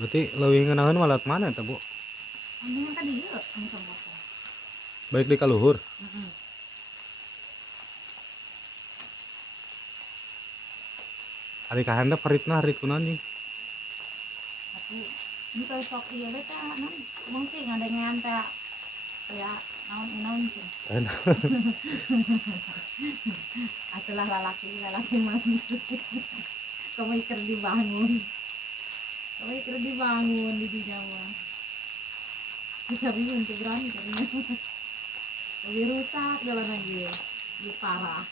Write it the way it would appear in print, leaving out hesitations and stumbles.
Berarti leuwih ngeunaheun mah lewat mana eta, Bu? Mendingan tadi ieu anu tembokna. Baik di kaluhur. Heeh. Hari ka handap haritna hari kunaon jeung. Tapi itu sok ieu teh naon mungsi ngadengean teh ya naon sih. Atulah lalaki mah. Kamu iker dibangun. Kamu iker dibangun di Jawa. Bisa bingung tuh berani katanya. Lebih rusak jalan lagi. Lebih parah.